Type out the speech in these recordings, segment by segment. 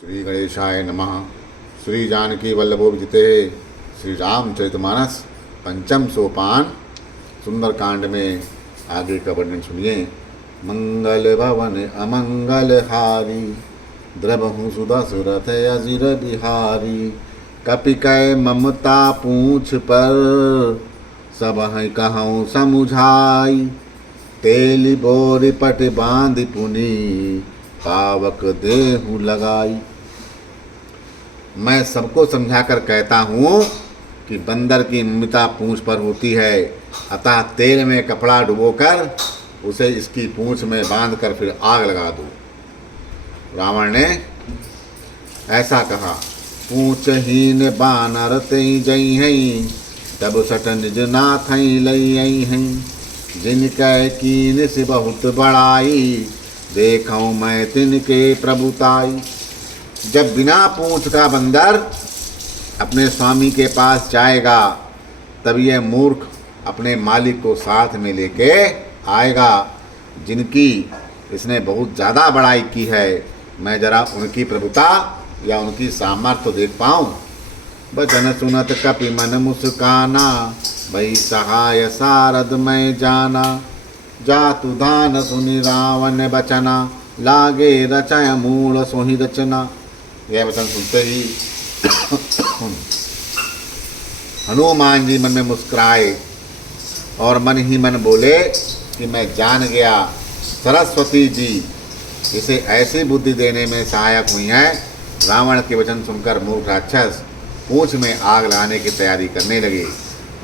श्री गणेशाय नमः। श्री जानकी वल्लभो विजिते श्री रामचरितमानस पंचम सोपान सुंदरकांड में आगे का वर्णन सुनिए। मंगल भवन अमंगल हारी द्रवहु सुधा सुरथ अजिर बिहारी कपि कै ममता पूछ पर सब हैं कहूँ समुझाई तेली बोरी पट बांध पुनी पावक देहु लगाई। मैं सबको समझाकर कहता हूँ कि बंदर की ममता पूंछ पर होती है, अतः तेल में कपड़ा डुबोकर उसे इसकी पूंछ में बांधकर फिर आग लगा दो। रावण ने ऐसा कहा। पूंछहीन बानर तई जई हैं तब सट निज नाथ लई हैं जिनकै कीन से बहुत बड़ाई देखूं मैं तिनके प्रभुताई। जब बिना पूंछ का बंदर अपने स्वामी के पास जाएगा तब यह मूर्ख अपने मालिक को साथ में लेके आएगा जिनकी इसने बहुत ज़्यादा बड़ाई की है। मैं जरा उनकी प्रभुता या उनकी सामर्थ्य तो देख पाऊँ। बचन सुनत कपि मन मुस्काना भई सहाय सारद मैं जाना जातु धान सुनि रावण बचना लागे रचय मूल सोहि रचना। यह वचन सुनते ही हनुमान जी मन में मुस्कुराए और मन ही मन बोले कि मैं जान गया सरस्वती जी इसे ऐसी बुद्धि देने में सहायक हुई हैं। रावण के वचन सुनकर मूर्ख राक्षस पूंछ में आग लगाने की तैयारी करने लगे।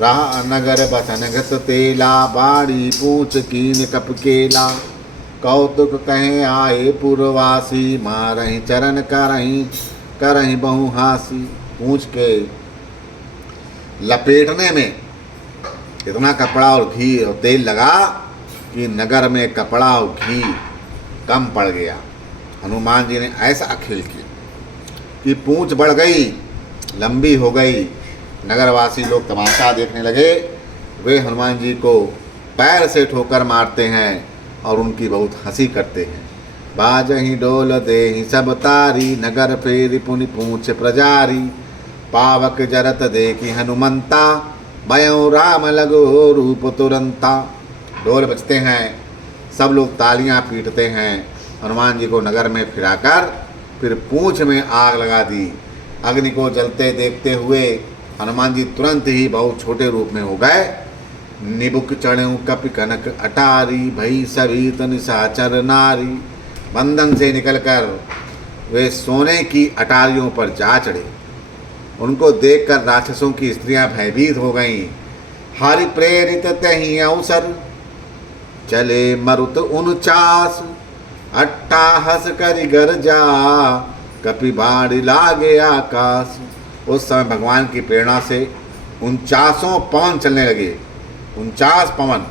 रहा नगर बसन घत तेला बाड़ी पूछ कीन कप केला कौतुक कहें आए पुरवासी मारही चरण करही बहु हासी। पूंछ के लपेटने में इतना कपड़ा और घी और तेल लगा कि नगर में कपड़ा और घी कम पड़ गया। हनुमान जी ने ऐसा खेल किया कि पूंछ बढ़ गई, लंबी हो गई। नगरवासी लोग तमाशा देखने लगे। वे हनुमान जी को पैर से ठोकर मारते हैं और उनकी बहुत हंसी करते हैं। बाजही डोल देहि सब तारी नगर फेरी पुनि पूछ प्रजारी पावक जरत देखी हनुमंता भयउ राम लगो रूप तुरंता। ढोल बजते हैं, सब लोग तालियां पीटते हैं। हनुमान जी को नगर में फिराकर फिर पूंछ में आग लगा दी। अग्नि को जलते देखते हुए हनुमान जी तुरंत ही बहुत छोटे रूप में हो गए। निबुक चढ़ऊ कपि कनक अटारी भई सभी निशाचर नारी। बंधन से निकलकर वे सोने की अटारियों पर जा चढ़े। उनको देखकर राक्षसों की स्त्रियां भयभीत हो गईं। हरि प्रेरित तहि अवसर चले मरुत 49 अट्ठाहस करि गरजा कपि बाढ़ लागे आकाश। उस समय भगवान की प्रेरणा से 49 पवन चलने लगे। 49 पवन।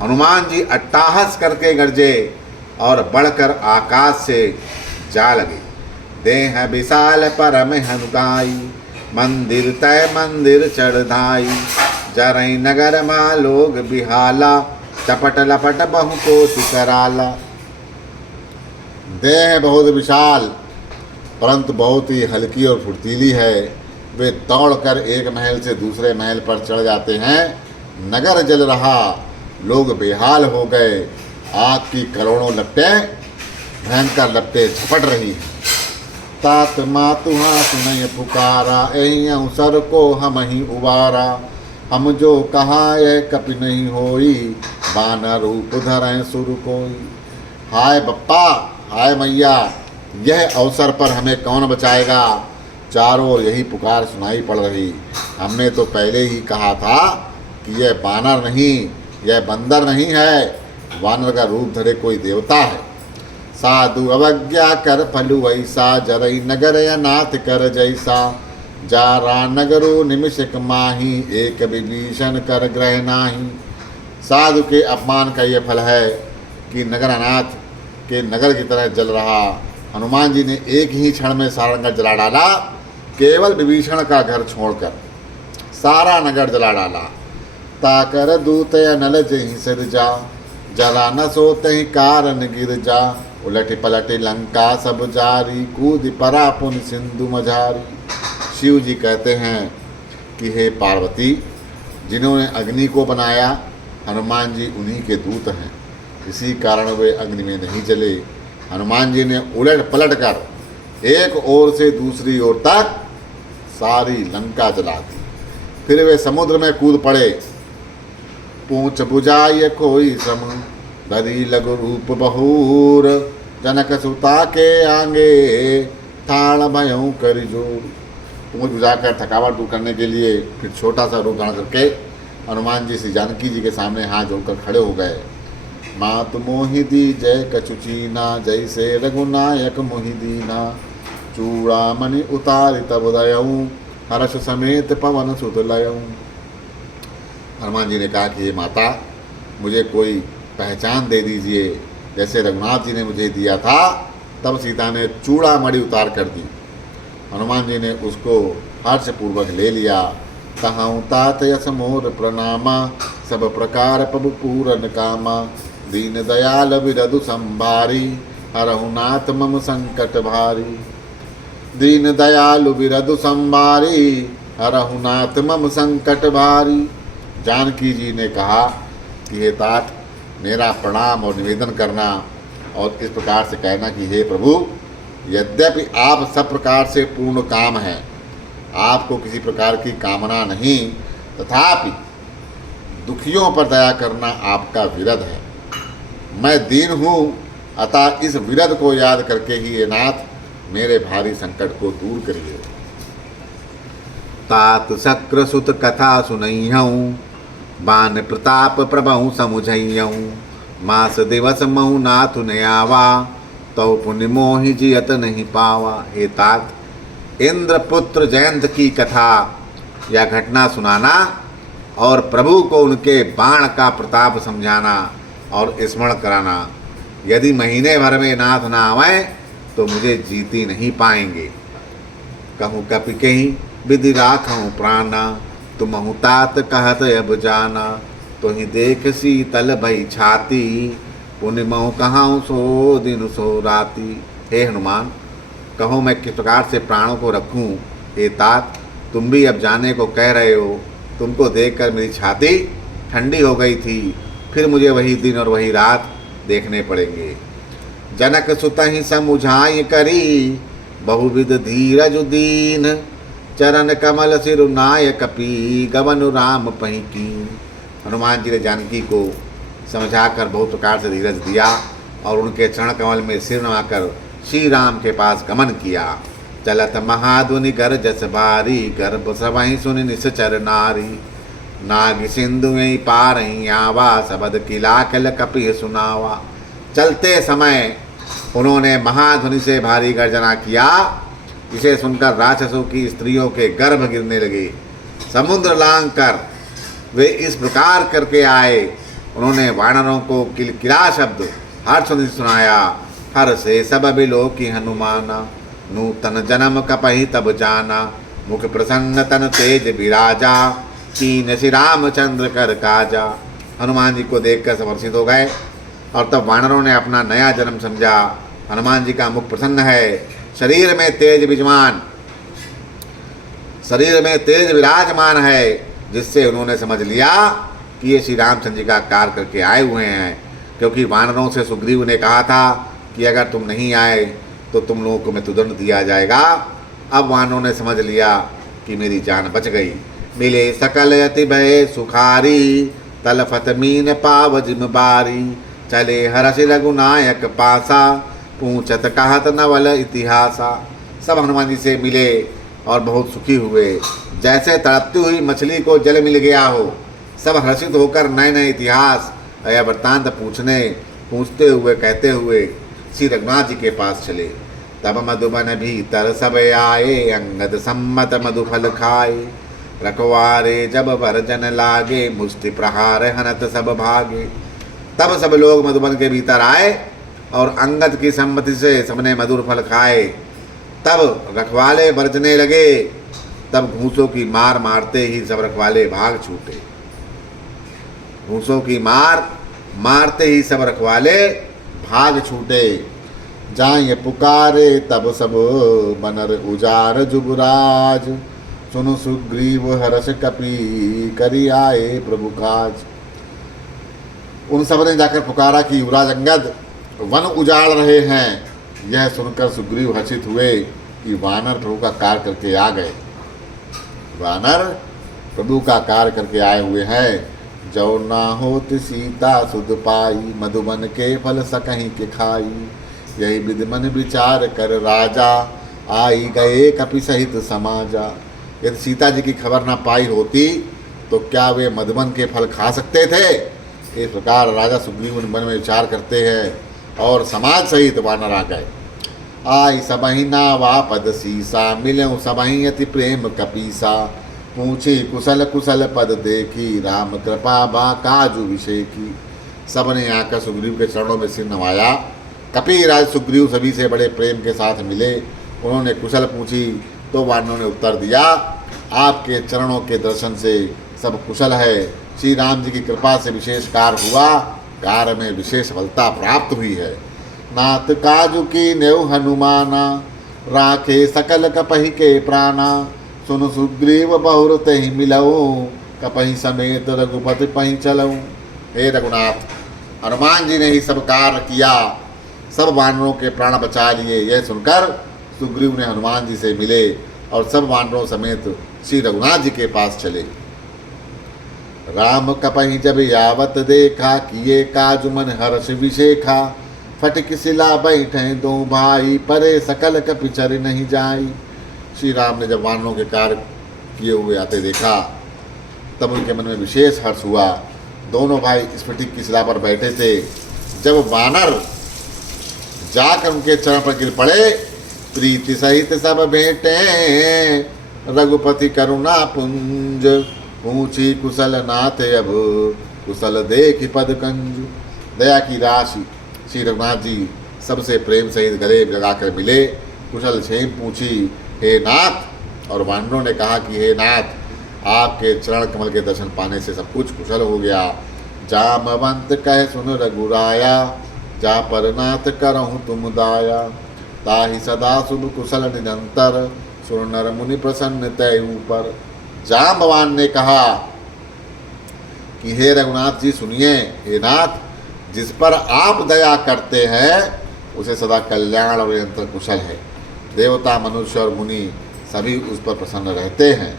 हनुमान जी अट्टाहस करके गरजे और बढ़कर आकाश से जा लगे। देह विशाल परम हनुताई मंदिर तय मंदिर चढ़ाई जरई नगर मा लोग बिहाला चपट लपट बहु कोटि कराला। देह बहुत विशाल परंतु बहुत ही हल्की और फुर्तीली है। वे दौड़कर एक महल से दूसरे महल पर चढ़ जाते हैं। नगर जल रहा, लोग बेहाल हो गए। आग की करोड़ों लपटें, भयंकर लपटें झपट रही हैं। तात मातुहा सुनय पुकारा एहि अवसर को हम ही उबारा हम जो कहा यह कपि नहीं होई बानर रूप धरें सुर कोई। हाय बप्पा, हाय मैया, यह अवसर पर हमें कौन बचाएगा। चारों ओर यही पुकार सुनाई पड़ रही। हमने तो पहले ही कहा था कि यह बानर नहीं, यह बंदर नहीं है, वानर का रूप धरे कोई देवता है। साधु अवज्ञा कर फलु ऐसा जरई नगर अनाथ कर जैसा जारा नगरो निमिषक माही एक विभीषण कर ग्रह नाही। साधु के अपमान का यह फल है कि नगर अनाथ के नगर की तरह जल रहा। हनुमान जी ने एक ही क्षण में सारा नगर जला डाला। केवल विभीषण का घर छोड़कर सारा नगर जला डाला। ताकर दूत अनल जही सिर जा जला न सोते ही कारण गिर जा उलट पलट लंका सब जारी, कूद परा पुन सिंधु मझारी। शिव जी कहते हैं कि हे पार्वती, जिन्होंने अग्नि को बनाया हनुमान जी उन्हीं के दूत हैं, इसी कारण वे अग्नि में नहीं जले। हनुमान जी ने उलट पलट कर एक ओर से दूसरी ओर तक सारी लंका जला दी। फिर वे समुद्र में कूद पड़े। पूंछ बुझाय कोई सम, धरी लघु रूप बहूर। जनक सुता के आगे, ठाण भयऊ कर जोर। पूंछ बुझाकर थकावट दूर करने के लिए फिर छोटा सा रूप धारण करके हनुमान जी श्री जानकी जी के सामने हाथ जोड़कर खड़े हो गए। मात मोहि दी जय कछुचीना, जैसे रघुनायक मोहि दीना। चूड़ामणि उतारि तब दयऊँ, हर्ष समेत पवन सुत लयऊँ। हनुमान जी ने कहा कि हे माता, मुझे कोई पहचान दे दीजिए, जैसे रघुनाथ जी ने मुझे दिया था। तब सीता ने चूड़ामणि उतार कर दी। हनुमान जी ने उसको हर्षपूर्वक ले लिया। तहाऊँ तात यस मोर प्रणामा, सब प्रकार पब पूरन कामा। दीन दयाल बिरधु संभारी, हरहु नाथ मम संकट भारी। दीन दयालु बिरधु संभारी, हरहु नाथ मम संकट भारी। जानकी जी ने कहा कि हे तात, मेरा प्रणाम और निवेदन करना और इस प्रकार से कहना कि हे प्रभु, यद्यपि आप सब प्रकार से पूर्ण काम हैं, आपको किसी प्रकार की कामना नहीं, तथापि दुखियों पर दया करना आपका विरध है। मैं दीन हूँ, अतः इस विरध को याद करके ही हे नाथ मेरे भारी संकट को दूर करिए। तात शक्र सुत कथा सुनैहूँ, बान प्रताप प्रभु समुझैहूँ। मास दिवस महु नाथ न आवा, तो पुण्य मोहि जियत नहीं पावा। हे तात, इंद्र पुत्र जयंत की कथा या घटना सुनाना और प्रभु को उनके बाण का प्रताप समझाना और स्मरण कराना, यदि महीने भर में नाथ ना आवे तो मुझे जीती नहीं पाएंगे। कहूँ कपि कहीं विधि राखूँ प्राणा, तुमहु तात कहत अब जाना। तो ही देख शीतल भई छाती, पुण्य महु कहाँ सो दिन सो राती। हे हनुमान, कहो मैं किस प्रकार से प्राणों को रखूं। हे तात, तुम भी अब जाने को कह रहे हो। तुमको देखकर मेरी छाती ठंडी हो गई थी, फिर मुझे वही दिन और वही रात देखने पड़ेंगे। जनक सुतहि समुझाई करी, बहुविध धीरज दीन। चरण कमल सिर नायक पी, गवन राम पही कीन। हनुमान जी ने जानकी को समझाकर बहुत प्रकार से धीरज दिया और उनके चरण कमल में सिर नवाकर श्री राम के पास गमन किया। चलत महाध्वनि गरजस भारी, गर्भ सवहि सुनि निश्चर नारी। नाग सिंधु में पारही आवा, सबद किलाकल कपि सुनावा। चलते समय उन्होंने महाध्वनि से भारी गर्जना किया, जिसे सुनकर राक्षसों की स्त्रियों के गर्भ गिरने लगे। समुद्र लांघ कर वे इस प्रकार करके आए। उन्होंने वानरों को किलकिला शब्द हर्ष सुनाया। हर से सब बिलो की हनुमाना, नूतन जन्म कपहि तब जाना। मुख प्रसन्न तन तेज विराजा, कीन श्री रामचंद्र कर काजा। हनुमान जी को देखकर समर्षित हो गए और तब वानरों ने अपना नया जन्म समझा। हनुमान जी का मुख प्रसन्न है, शरीर में तेज विराजमान है, जिससे उन्होंने समझ लिया कि ये श्री रामचंद्र जी का कार्य करके आए हुए हैं। क्योंकि वानरों से सुग्रीव ने कहा था कि अगर तुम नहीं आए तो तुम लोगों को मृत्युदंड दिया जाएगा। अब वानरों ने समझ लिया कि मेरी जान बच गई। मिले सकल अति भय सुखारी, तलफत मीन पाव जिम्बारी। चले हर्ष रघुनायक पासा, पूछत कहत नवल इतिहासा। सब हनुमान जी से मिले और बहुत सुखी हुए, जैसे तड़पती हुई मछली को जल मिल गया हो। सब हर्षित होकर नए नए इतिहास या वृत्तांत पूछते हुए कहते हुए श्री रघुनाथ जी के पास चले। तब मधुबन भीतर सब आए, अंगद सम्मत मधुफल खाए। रखवारे जब वर्जन लागे, मुष्टि प्रहार हनत सब भागे। तब सब लोग मधुबन के भीतर आए और अंगद की सम्मति से सबने मधुर फल खाए। तब रखवाले बरजने लगे। तब घूसों की मार मारते ही सब रखवाले भाग छूटे। घूसों की मार मारते ही सब रखवाले भाग छूटे। जाय पुकारे तब सब बनर उजार जुबराज, सुनु सुग्रीव हर्ष कपि करी आए प्रभु काज। उन सब ने जाकर पुकारा कि युवराज अंगद वन उजाड़ रहे हैं। यह सुनकर सुग्रीव हर्षित हुए कि वानर प्रभु का कार्य करके आ गए। वानर प्रभु का कार्य करके आए हुए हैं। जो ना होत सीता सुध पाई, मधुबन के फल सकहीं के खाई। यही विधि मन विचार कर राजा, आई गए कपि सहित समाजा। यदि सीता जी की खबर ना पाई होती तो क्या वे मधुबन के फल खा सकते थे। इस प्रकार राजा सुग्रीव मन में विचार करते हैं और समाज सहित वानर आ गए। आई सबहि नावा पद सीसा, मिलऊँ सबहि अति प्रेम कपीसा। पूछी कुशल कुशल पद देखी, राम कृपा बा काजु विषेकी। सब ने आकर सुग्रीव के चरणों में सिर नवाया। कपिराज सुग्रीव सभी से बड़े प्रेम के साथ मिले। उन्होंने कुशल पूछी तो वानरों ने उत्तर दिया, आपके चरणों के दर्शन से सब कुशल है। श्री राम जी की कृपा से विशेष कार्य हुआ, कार्य में विशेष सफलता प्राप्त हुई है। नाथ काजु की नेव हनुमाना, राखे सकल कपहि के प्राणा। सुनु सुग्रीव बहुर तहि मिलऊँ, कपहि समेत रघुपति पहि चलऊँ। हे रघुनाथ, हनुमान जी ने ही सब कार्य किया, सब वानरों के प्राण बचा लिए। यह सुनकर सुग्रीव ने हनुमान जी से मिले और सब वानरों समेत श्री रघुनाथ जी के पास चले। राम कपहि जब यावत देखा, किए काजु मन हर्ष विशेखा। फटिक शिला बैठे दो भाई, परे सकल कपि चरि नहीं जाई। श्री राम ने जब वानरों के कार्य किए हुए आते देखा तब उनके मन में विशेष हर्ष हुआ। दोनों भाई स्फटिक की शिला पर बैठे थे। जब वानर जाकर उनके चरण पर गिर पड़े, प्रीति सहित सब भेंटे, रघुपति करुणा पुंज। पूछी कुशल नाथ अब, कुशल देख पद कंज। दया की राशि श्री रघुनाथ जी सबसे प्रेम सहित गले लगाकर मिले। कुशल क्षेम पूछी, हे नाथ। और वानरों ने कहा कि हे नाथ, आपके चरण कमल के दर्शन पाने से सब कुछ कुशल हो गया। जामवंत कह सुन रघुराया, जा पर नाथ करहूँ तुम दाया। ताहि सदा शुभ कुशल निरंतर, सुर नर मुनि प्रसन्न तय ऊपर। जाम्बवान ने कहा कि हे रघुनाथ जी सुनिए, हे नाथ, जिस पर आप दया करते हैं उसे सदा कल्याण और निरंतर कुशल है। देवता मनुष्य और मुनि सभी उस पर प्रसन्न रहते हैं।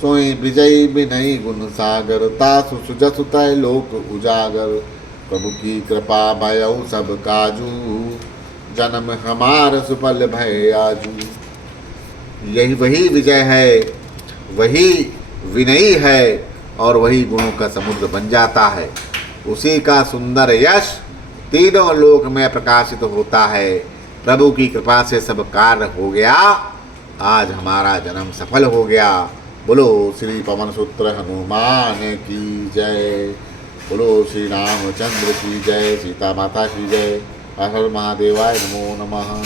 सोई विजयी विनयी गुण सागर, तासु सुजसु तय लोक उजागर। प्रभु की कृपा भयउ सब काजू, जन्म हमार सुफल भय आजू। यही वही विजय है, वही विनयी है और वही गुणों का समुद्र बन जाता है। उसी का सुंदर यश तीनों लोक में प्रकाशित होता है। प्रभु की कृपा से सब कार्य हो गया, आज हमारा जन्म सफल हो गया। बोलो श्री पवन सूत्र हनुमान की जय। बोलो श्री रामचंद्र की जय, सीता माता की जय। हर हर महादेवाय नमो नमः।